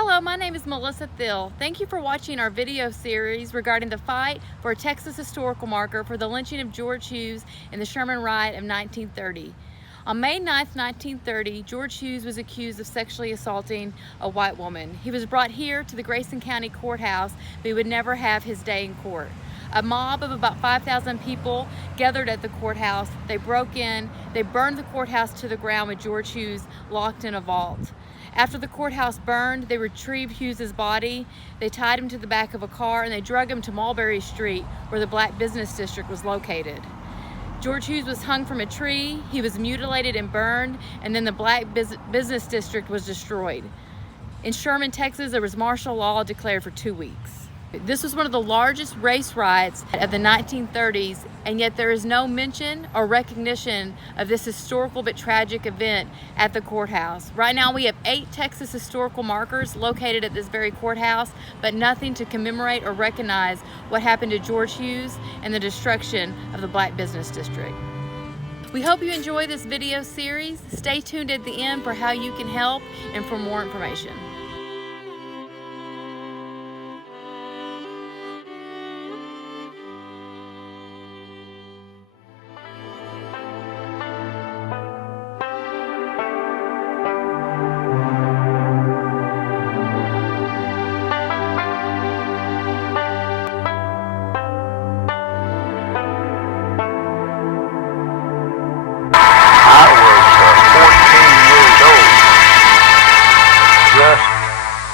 Hello, my name is Melissa Thill. Thank you for watching our video series regarding the fight for a Texas historical marker for the lynching of George Hughes in the Sherman Riot of 1930. On May 9, 1930, George Hughes was accused of sexually assaulting a white woman. He was brought here to the Grayson County Courthouse, but he would never have his day in court. A mob of about 5,000 people gathered at the courthouse. They broke in, they burned the courthouse to the ground with George Hughes locked in a vault. After the courthouse burned, they retrieved Hughes's body, they tied him to the back of a car, and they drug him to Mulberry Street, where the Black Business District was located. George Hughes was hung from a tree, he was mutilated and burned, and then the Black Business District was destroyed. In Sherman, Texas, there was martial law declared for 2 weeks. This was one of the largest race riots of the 1930s, and yet there is no mention or recognition of this historical but tragic event at the courthouse. Right now we have 8 Texas historical markers located at this very courthouse, but nothing to commemorate or recognize what happened to George Hughes and the destruction of the Black Business District. We hope you enjoy this video series. Stay tuned at the end for how you can help and for more information.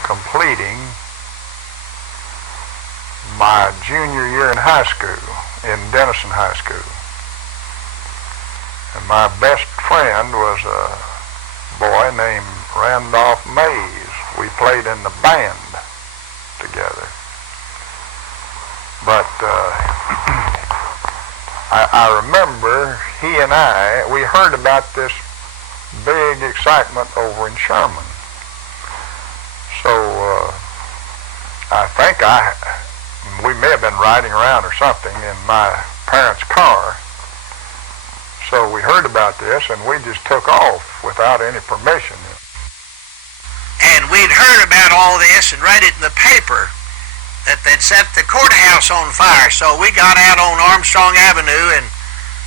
Completing my junior year in high school, in Denison High School. And my best friend was a boy named Randolph Mays. We played in the band together. But I remember he and we heard about this big excitement over in Sherman. So I think we may have been riding around or something in my parents' car. So we heard about this and we just took off without any permission. And we'd heard about all this and read it in the paper that they'd set the courthouse on fire. So we got out on Armstrong Avenue and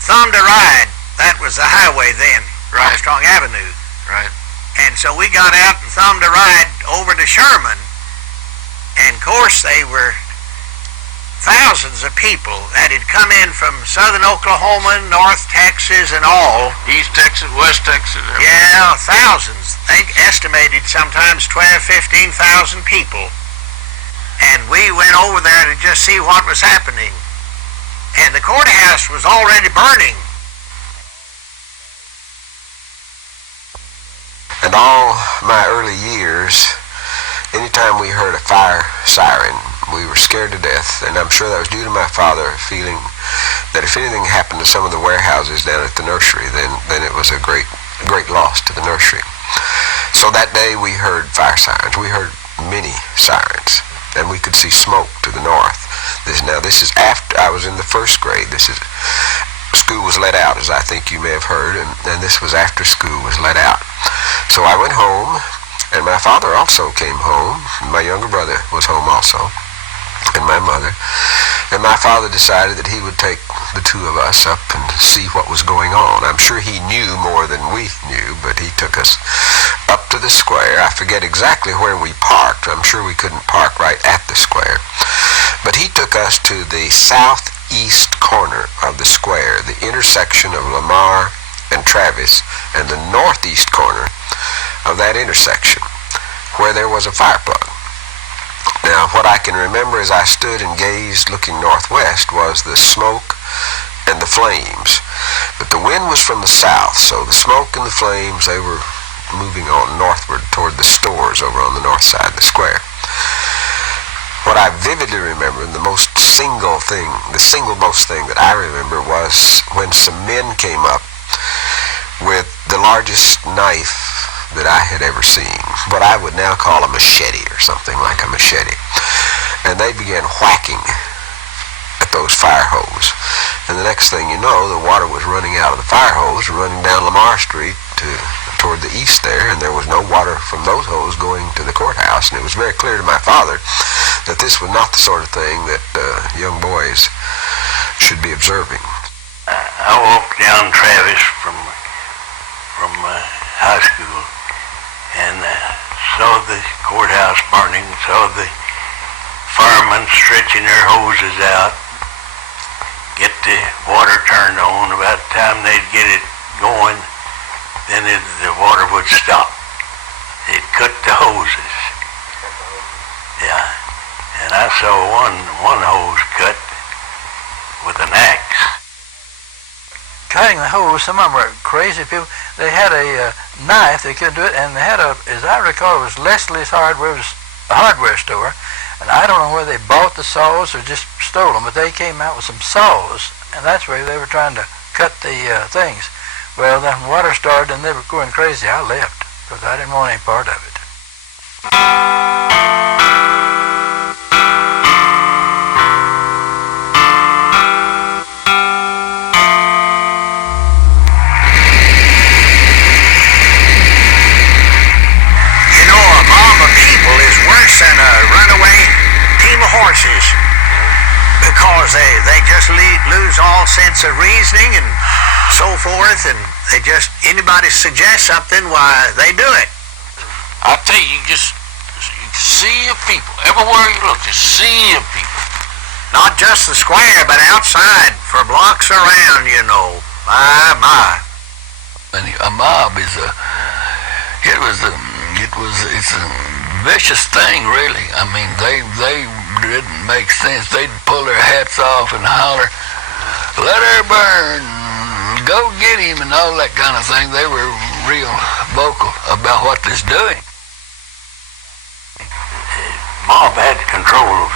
thumbed a ride. That was the highway then, right. Armstrong Avenue. Right. And so we got out and thumbed a ride over to Sherman. And of course they were thousands of people that had come in from southern Oklahoma, North Texas and all. East Texas, West Texas. Everywhere. Yeah, thousands. They estimated sometimes 12,000, 15,000 people. And we went over there to just see what was happening. And the courthouse was already burning. And all my early years, anytime we heard a fire siren, we were scared to death. And I'm sure that was due to my father feeling that if anything happened to some of the warehouses down at the nursery, then it was a great loss to the nursery. So that day we heard fire sirens. We heard many sirens, and we could see smoke to the north. This is after I was in the first grade. School was let out, as I think you may have heard, and this was after school was let out. So I went home, and my father also came home. My younger brother was home also, and my mother. And my father decided that he would take the two of us up and see what was going on. I'm sure he knew more than we knew, but he took us up to the square. I forget exactly where we parked. I'm sure we couldn't park right at the square. But he took us to the southeast corner of the square, the intersection of Lamar and Travis, and the northeast corner of that intersection, where there was a fire plug. Now, what I can remember as I stood and gazed looking northwest was the smoke and the flames. But the wind was from the south, so the smoke and the flames, they were moving on northward toward the stores over on the north side of the square. What I vividly remember, the single most thing that I remember was when some men came up with the largest knife that I had ever seen, what I would now call a machete or something like a machete. And they began whacking at those fire hose. And the next thing you know, the water was running out of the fire hose and running down Lamar Street toward the east there, and there was no water from those hose going to the courthouse, and it was very clear to my father that this was not the sort of thing that young boys should be observing. I walked down Travis from high school and saw the courthouse burning, saw the firemen stretching their hoses out, get the water turned on. About the time they'd get it going, then the water would stop. They'd cut the hoses. Yeah, and I saw one hose cut with an axe. Cutting the hose, some of them were crazy people. They had a knife, they couldn't do it, and they had as I recall, it was Leslie's Hardware, it was a hardware store, and I don't know whether they bought the saws or just stole them, but they came out with some saws, and that's where they were trying to cut the things. Well, then water started and they were going crazy. I left, because I didn't want any part of it. And a runaway team of horses, because they just lose all sense of reasoning and so forth, and they just, anybody suggests something, why they do it. I tell you, you see your people everywhere you look. Just see your people. Not just the square, but outside for blocks around. My. A mob is it's a vicious thing, really. I mean, they didn't make sense. They'd pull their hats off and holler, "Let her burn, go get him," and all that kind of thing. They were real vocal about what they're doing. Mob had control of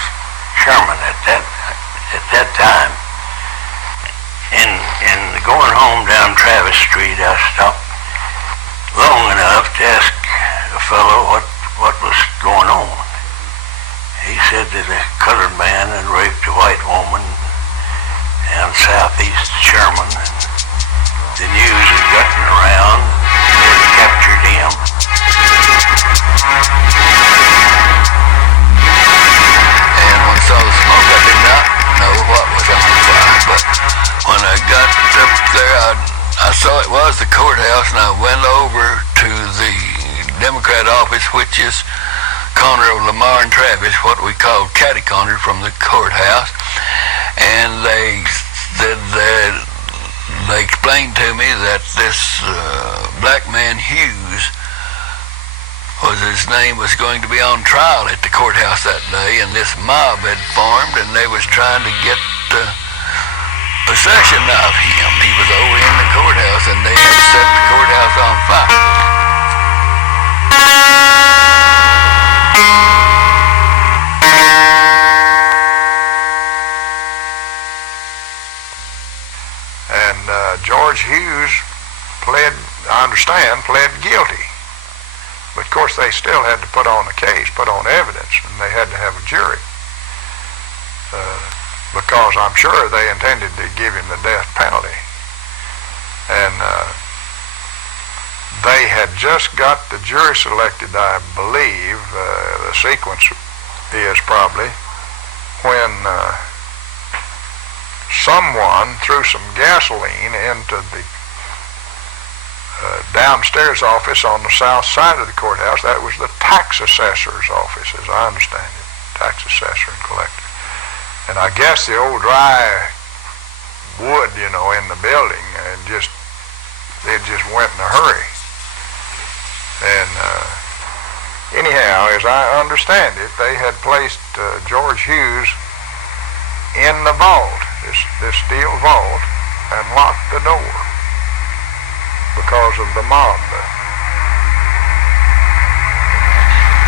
Sherman at that time. And going home down Travis Street, I stopped long enough to ask a fellow what was going on. He said that a colored man had raped a white woman down southeast Sherman, and the news had gotten around and they had captured him. And when I saw the smoke, I did not know what was on fire, but when I got up there, I saw it was the courthouse, and I went over to the Democrat office, which is corner of Lamar and Travis, what we call catty corner from the courthouse. And they said that they explained to me that this black man Hughes his name was going to be on trial at the courthouse that day, and this mob had formed, and they was trying to get possession of him. He was over in the courthouse, and they had set the courthouse on fire. And George Hughes pled guilty. But of course they still had to put on a case, put on evidence, and they had to have a jury. Because I'm sure they intended to give him the death penalty. And they had just got the jury selected, I believe. The sequence is probably when someone threw some gasoline into the downstairs office on the south side of the courthouse. That was the tax assessor's office, as I understand it, tax assessor and collector. And I guess the old dry wood, in the building, and it just went in a hurry. And anyhow, as I understand it, they had placed George Hughes in the vault, this steel vault, and locked the door because of the mob.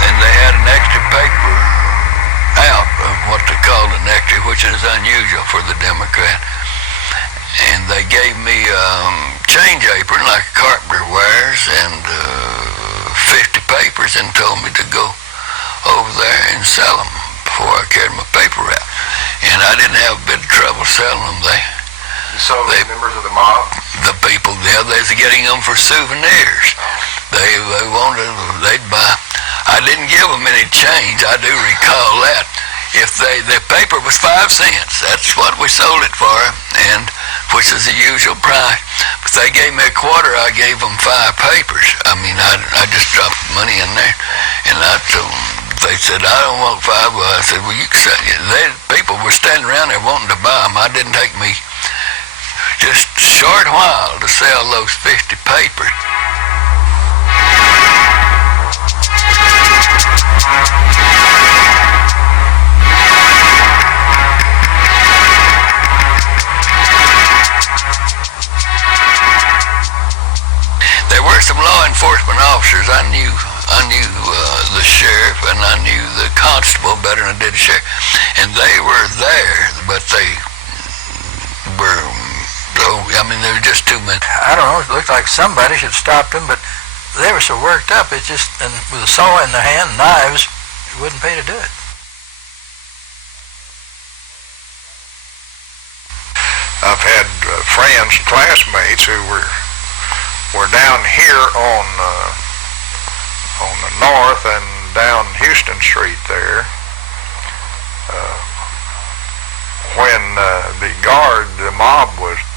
And they had an extra paper out of what they called an extra, which is unusual for the Democrat. And they gave me change apron like a carpenter wears and 50 papers, and told me to go over there and sell them before I carried my paper out. And I didn't have a bit of trouble selling them. So the members of the mob? The people there, they was getting them for souvenirs. They wanted, they'd buy. I didn't give them any change. I do recall that. If the paper was 5 cents, that's what we sold it for, and which is the usual price. If they gave me a quarter, I gave them 5 papers. I mean, I just dropped money in there, and I told them. They said, I don't want 5. Well, I said, well, you can sell it. People were standing around there wanting to buy them. It didn't take me just a short while to sell those 50 papers. There were some law enforcement officers. I knew the sheriff, and I knew the constable better than I did the sheriff, and they were there, but they were, I mean, there were just too many. I don't know, it looked like somebody should stop them, but they were so worked up, it just, and with a saw in their hand, knives, it wouldn't pay to do it. I've had friends, classmates who were down here on the north and down Houston Street there when the mob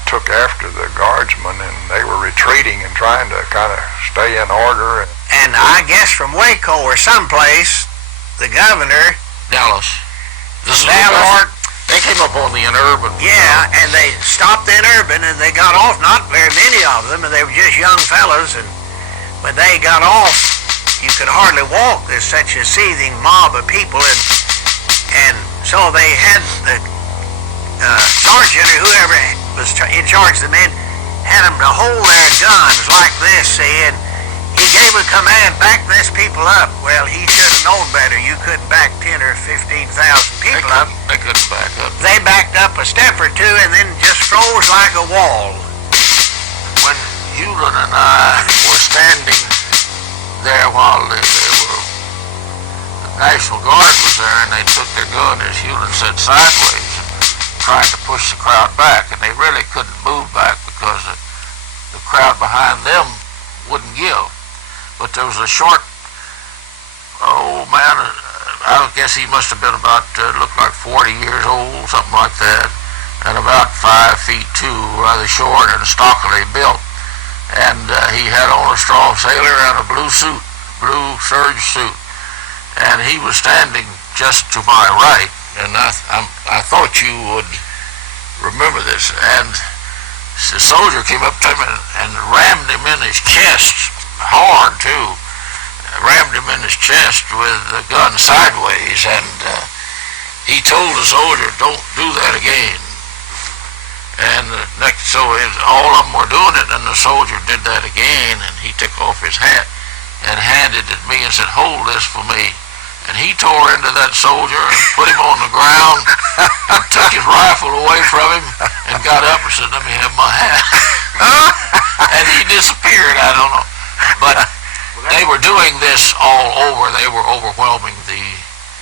took after the guardsmen, and they were retreating and trying to kind of stay in order. And I guess from Waco or someplace, the governor, Dallas. This is Dallas, they came up on the Urban. yeah, and they stopped in Urban, and they got off, not very many of them, and they were just young fellows, and when they got off, you could hardly walk. There's such a seething mob of people, and so they had the sergeant or whoever was in charge of the men had them to hold their guns like this, see, and he gave a command, back these people up. Well, he should have known better. You couldn't back 10 or 15,000 people up. They couldn't back up. They backed up a step or two and then just froze like a wall. When Hewlin and I were standing there while the National Guard was there, and they took their gun, as Hewlin said, sideways, trying to push the crowd back, and they really couldn't move back because the crowd behind them wouldn't give. But there was a short old man, I guess he must have been about, looked like 40 years old, something like that, and about 5'2", rather short and stockily built. And he had on a straw sailor and a blue serge suit. And he was standing just to my right, and I thought you would remember this. And the soldier came up to him and rammed him in his chest, hard too, rammed him in his chest with the gun sideways, and he told the soldier, don't do that again. And so all of them were doing it, and the soldier did that again, and he took off his hat and handed it to me and said, hold this for me. And he tore into that soldier and put him on the ground and took his rifle away from him and got up and said, let me have my hat. And he disappeared, I don't know. But they were doing this all over. They were overwhelming the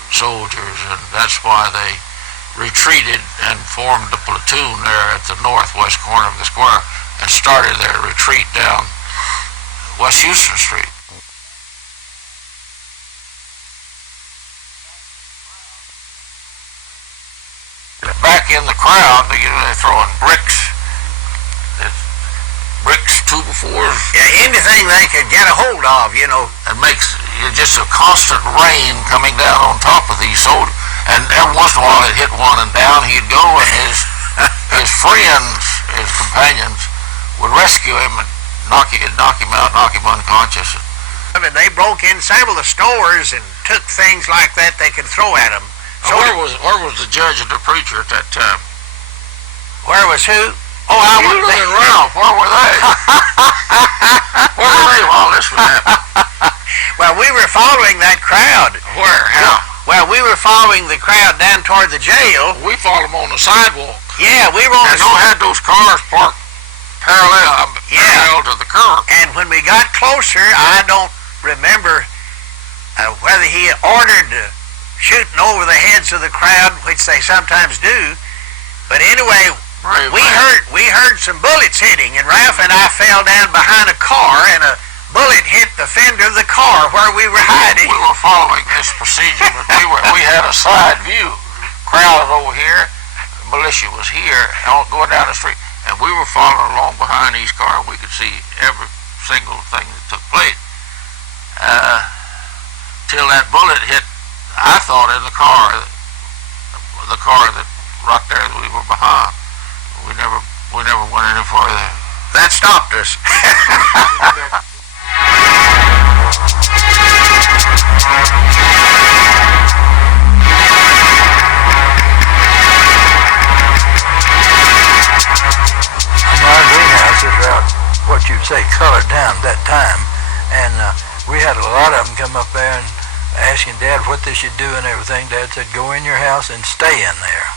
soldiers, and that's why they retreated and formed a platoon there at the northwest corner of the square and started their retreat down West Houston Street. Back in the crowd, they're throwing bricks, 2x4s. Yeah, anything they could get a hold of, you know. It makes just a constant rain coming down on top of these soldiers. And every once in a while it hit one, and down he'd go, and his friends, his companions, would rescue him and knock him out, knock him unconscious. I mean, they broke in several of the stores and took things like that they could throw at them. So where was the judge and the preacher at that time? Where was who? Oh, Hewlin and Ralph. Where were they? Where were they while this was happening? Well, we were following that crowd. Where? How? Well, we were following the crowd down toward the jail. We followed them on the sidewalk. Yeah, we were on and had those cars parked parallel to the curb. And when we got closer, I don't remember whether he ordered shooting over the heads of the crowd, which they sometimes do. But anyway, we heard some bullets hitting, and Ralph and I fell down behind a car, and a bullet hit the fender of the car where we were hiding. We were following this procedure, but we had a side view. Crowd over here, militia was here, all going down the street, and we were following along behind these cars. We could see every single thing that took place. Till that bullet hit, I thought, in the car that right there that we were behind. We never went any further. That stopped us. Our greenhouses were out, what you'd say, colored down at that time, and we had a lot of them come up there and asking Dad what they should do and everything. Dad said, go in your house and stay in there.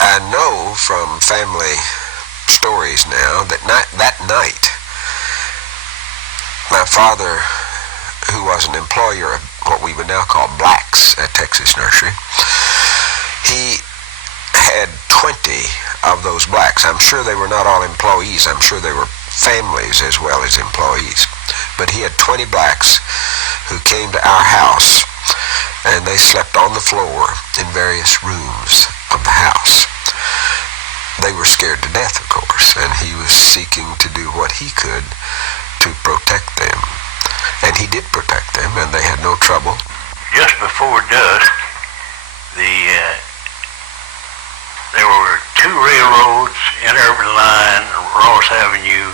I know from family stories now that that night, my father, who was an employer of what we would now call blacks at Texas Nursery, he had 20 of those blacks. I'm sure they were not all employees. I'm sure they were families as well as employees. But he had 20 blacks who came to our house, and they slept on the floor in various rooms of the house. They were scared to death, of course, and he was seeking to do what he could to protect them. And he did protect them, and they had no trouble. Just before dusk, there were two railroads in Urban Line, Ross Avenue,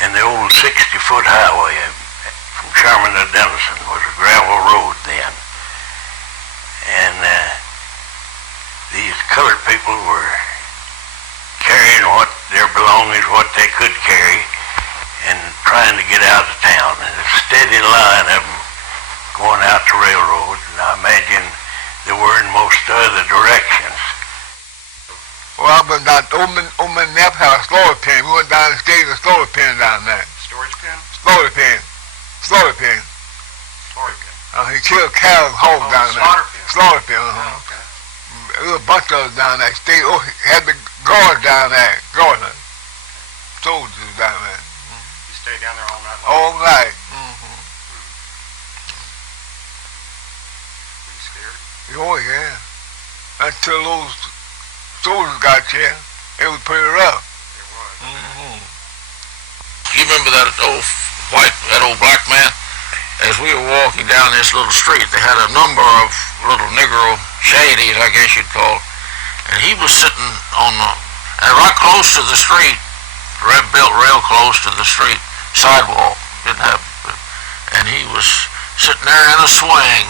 and the old 60-foot highway from Sherman to Denison was a gravel road then. And these colored people were carrying their belongings, what they could carry, and trying to get out of town. And a steady line of them going out the railroad, and I imagine they were in most other directions. Well, I went down to Omen Nap House, storage pen. We went down and stayed in the storage pen down there. Storage pen? Storage pen. Storage pen. Storage pen. He killed cattle and hogs down there. Slaughter pen. Slaughter pen, Oh, okay. There was a bunch of us down there. Stayed, had the guards down there. Guards. Soldiers down there. You stayed down there all night long? All night. Were you scared? Oh, yeah. Until those soldiers got here, it was pretty rough. It was. You remember that old black man? As we were walking down this little street, they had a number of little Negro shadies, I guess you'd call, and he was sitting on right close to the street, built real close to the street sidewalk. And he was sitting there in a swing,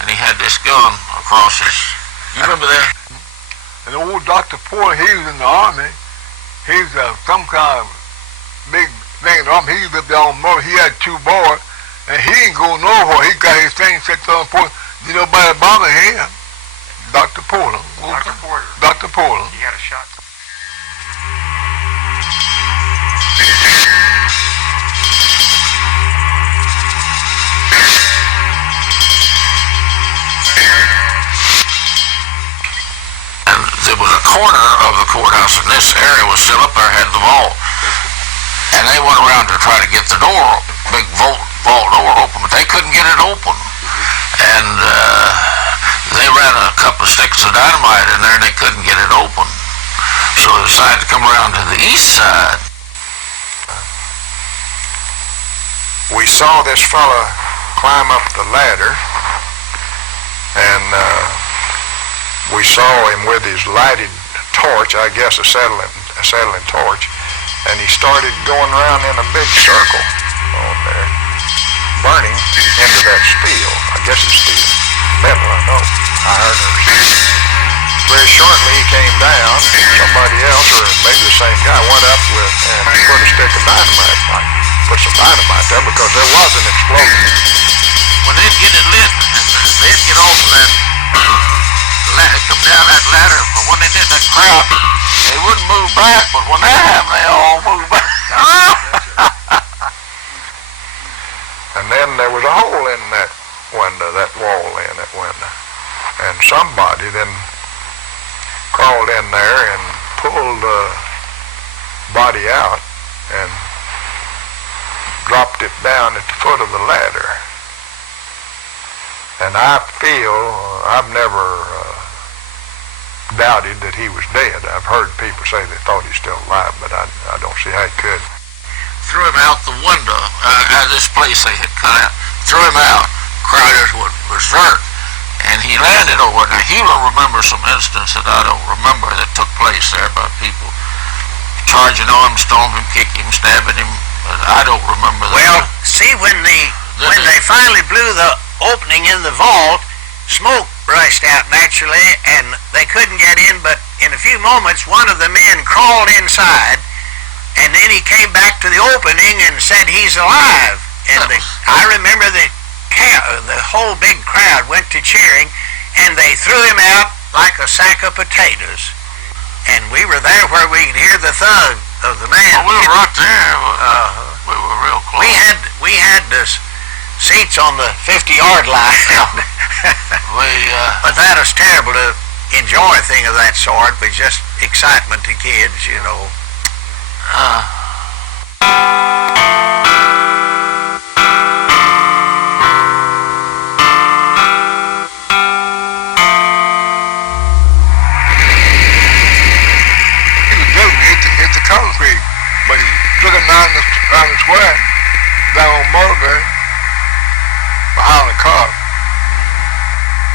and he had this gun across his. You remember that? And old Dr. Porter, he was in the army. He was some kind of big thing in the army. He lived down on Murray. He had 2 boys, and he didn't go nowhere. He got his thing set on Porter. Did nobody bother him? Dr. Porter. Dr. Porter. Dr. Porter. He had a shot. There was a corner of the courthouse, and this area was still up there, had the vault. And they went around to try to get the door, big vault door open, but they couldn't get it open. And they ran a couple of sticks of dynamite in there, and they couldn't get it open. So they decided to come around to the east side. We saw this fella climb up the ladder, and we saw him with his lighted torch, I guess a acetylene torch, and he started going around in a big circle on there, burning into that steel. I guess it's steel. Metal, I know. Iron or steel. Very shortly he came down, somebody else, or maybe the same guy, went up with and put a stick of dynamite, put some dynamite there because there was an explosion. When they'd get it lit, they'd get off of that come down that ladder, but when they did that crowd, they wouldn't move back, but when that happened, they all moved back. And then there was a hole in that window, that wall in that window. And somebody then crawled in there and pulled the body out and dropped it down at the foot of the ladder. And I feel, I've never doubted that he was dead. I've heard people say they thought he's still alive, but I don't see how he could. Threw him out the window. This place they had cut out. Threw him out. Crowders went berserk. And he landed over. Now, Hewlett remembers some incidents that I don't remember that took place there about people charging on him, storming him, kicking him, stabbing him. But I don't remember that. Well, see, when they finally blew the opening in the vault, smoke rushed out naturally, and they couldn't get in, but in a few moments, one of the men crawled inside, and then he came back to the opening and said he's alive. And I remember the whole big crowd went to cheering, and they threw him out like a sack of potatoes. And we were there where we could hear the thud of the man. Well, we were right there. We were real close. We had the seats on the 50-yard line. But that was terrible to enjoy a thing of that sort, but just excitement to kids, you know. Concrete, but he took him down the square, down on Mulberry, behind the car.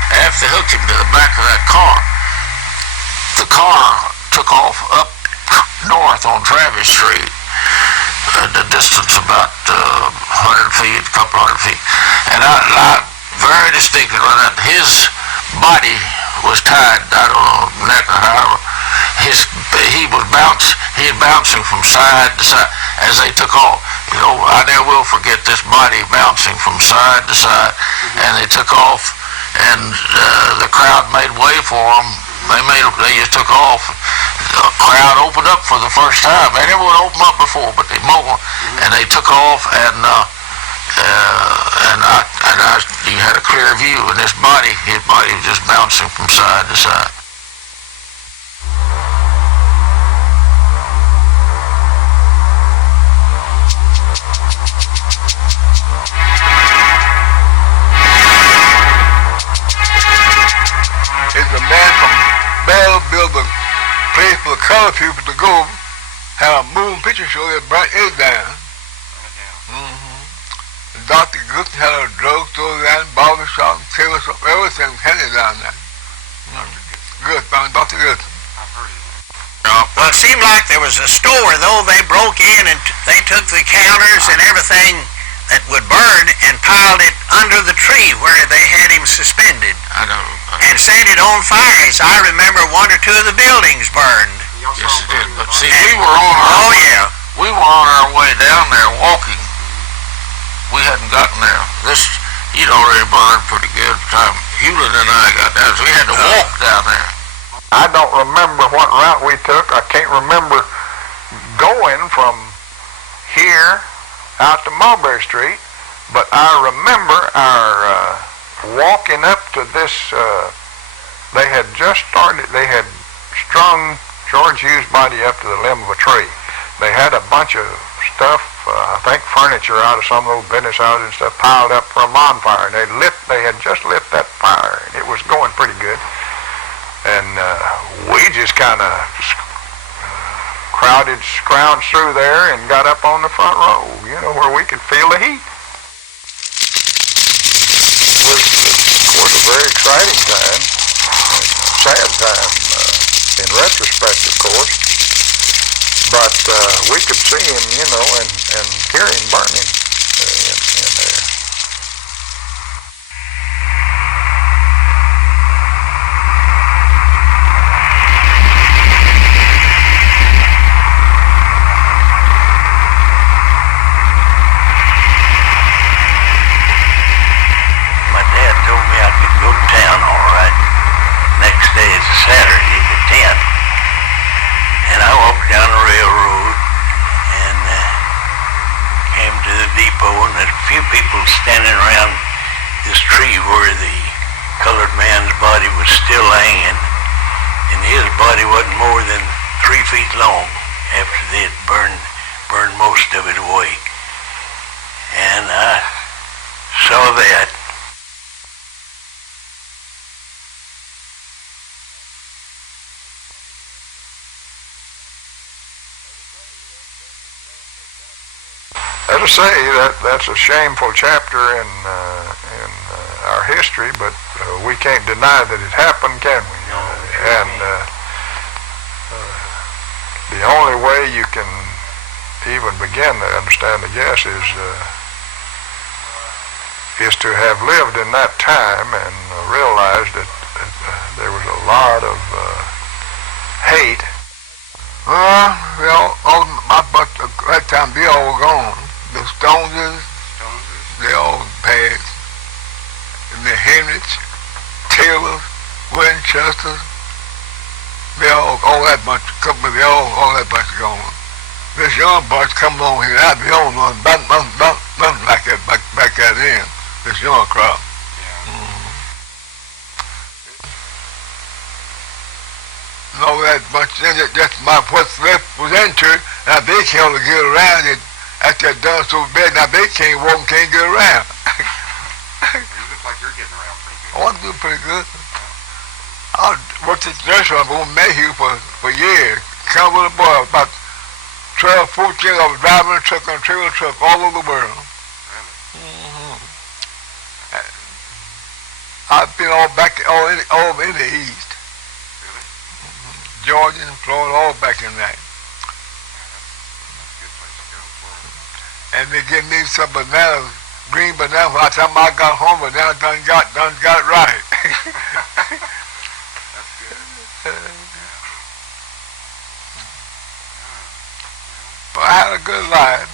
After they hooked him to the back of that car, the car took off up north on Travis Street, the distance about 100 feet, a couple hundred feet. And I very distinctly remember that his body was tied, I don't know, neck or however. He was bouncing from side to side as they took off. You know, I never will forget this body bouncing from side to side, and they took off, and the crowd made way for them. They just took off. The crowd opened up for the first time. They never would open up before, but they moved, and they took off, and you had a clear view, and his body was just bouncing from side to side. It's a man from Bell built a place for the colored people to go, had a moving picture show that brought it down. And Dr. Goodson had a drugstore down, barber shop, tailor shop, everything had it down there. Good, found Dr. Goodson. Well, it seemed like there was a store, though. They broke in and they took the counters and everything that would burn and piled it under the tree where they had him suspended. And set it on fire. As I remember, one or two of the buildings burned. Yes, it did. But see, we were on our way down there walking. We hadn't gotten there. He'd already burned pretty good by the time Hewlett and I got down, so we had to walk down there. I don't remember what route we took. I can't remember going from here out to Mulberry Street, but I remember our walking up to this. They had strung George Hughes' body up to the limb of a tree. They had a bunch of stuff, I think furniture out of some of those business houses and stuff, piled up for a bonfire, and they had just lit that fire, and it was going pretty good. And we just kind of scrounged through there and got up on the front row, you know, where we could feel the heat. It was, of course, a very exciting time, sad time in retrospect, of course, but we could see him, you know, and hear him burning in there. Saturday the 10th, and I walked down the railroad and came to the depot, and there's a few people standing around this tree where the colored man's body was still hanging, and his body wasn't more than 3 feet long after they had burned most of it away. and I saw that. As I say, that's a shameful chapter in our history, but we can't deny that it happened, can we? The only way you can even begin to understand, I guess, is to have lived in that time and realized that there was a lot of hate. Well, all my but at that time they all gone. The Stoneses, they all passed. And the Henrys, Taylors, Winchesters, they all that bunch, they all that bunch gone. This young bunch coming on here, I be on nothing like that back at then. This young crowd. And all that bunch, that's my what's left was into it. Now they can't get around it. After they're done so bad, now they can't walk and can't get around. You look like you're getting around pretty good. Oh, I'm doing pretty good. I worked at the restaurant on Mayhew for years. Come with a boy, about 12, 14, I was driving a truck and a trailer truck all over the world. I've been all in the East. Really? Georgia and Florida, all back in that. And they give me some bananas, green bananas. By the time I got home, banana done got it right. That's good. But I had a good life.